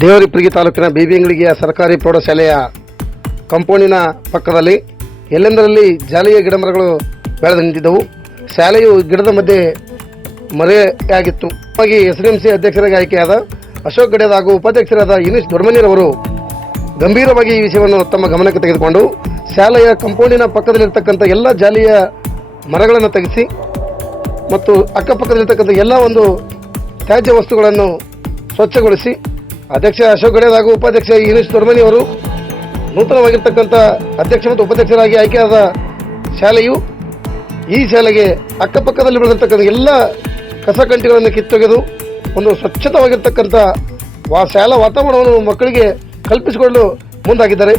ದೇವರಿಪ್ಪರಿಗೆ ತಾಲೂಕಿನ ಬಿಬಿಯಂಗಳಿಗೆಯ ಸರ್ಕಾರಿ ಪ್ರೌಢಶಾಲೆಯ ಕಾಂಪೌಂಡಿನ ಪಕ್ಕದಲ್ಲಿ ಎಲ್ಲೆಂದರಲ್ಲಿ ಜಾಲಿಯ ಗಿಡಮರಗಳು ಬೆಳೆದು ನಿಂತಿದ್ದವು. ಶಾಲೆಯು ಗಿಡದ ಮಧ್ಯೆ ಮರೆಯಾಗಿತ್ತು. ಹಾಗೆ ಎಸ್ಡಿಎಂಸಿ ಅಧ್ಯಕ್ಷರಾಗಿ ಆಯ್ಕೆಯಾದ ಅಶೋಕ್ ಗಡಿಯಾದ ಹಾಗೂ ಉಪಾಧ್ಯಕ್ಷರಾದ ಯುನಿಸ್ ದೊಡ್ಮನಿರವರು ಗಂಭೀರವಾಗಿ ಈ ವಿಷಯವನ್ನು ತಮ್ಮ ಗಮನಕ್ಕೆ ತೆಗೆದುಕೊಂಡು ಶಾಲೆಯ ಕಾಂಪೌಂಡಿನ ಪಕ್ಕದಲ್ಲಿರ್ತಕ್ಕಂಥ ಎಲ್ಲ ಜಾಲಿಯ ಮರಗಳನ್ನು ತೆಗೆಸಿ ಮತ್ತು ಅಕ್ಕಪಕ್ಕದಲ್ಲಿರ್ತಕ್ಕಂಥ ಎಲ್ಲ ಒಂದು ತ್ಯಾಜ್ಯ ವಸ್ತುಗಳನ್ನು ಸ್ವಚ್ಛಗೊಳಿಸಿ ಅಧ್ಯಕ್ಷ ಅಶೋಕ್ ಗಡಿಯಾದ ಹಾಗೂ ಉಪಾಧ್ಯಕ್ಷ ಯುನಿಸ್ ದೊಡ್ಮನಿ ಅವರು ನೂತನವಾಗಿರ್ತಕ್ಕಂಥ ಅಧ್ಯಕ್ಷ ಮತ್ತು ಉಪಾಧ್ಯಕ್ಷರಾಗಿ ಆಯ್ಕೆಯಾದ ಶಾಲೆಯು ಈ ಶಾಲೆಗೆ ಅಕ್ಕಪಕ್ಕದಲ್ಲಿ ಬೆಳೆದಿರ್ತಕ್ಕಂಥ ಎಲ್ಲ ಕಸಕಂಟಿಗಳನ್ನು ಕಿತ್ತೊಗೆದು ಒಂದು ಸ್ವಚ್ಛತವಾಗಿರ್ತಕ್ಕಂಥ ಶಾಲಾ ವಾತಾವರಣವನ್ನು ಮಕ್ಕಳಿಗೆ ಕಲ್ಪಿಸಿಕೊಳ್ಳಲು ಮುಂದಾಗಿದ್ದಾರೆ.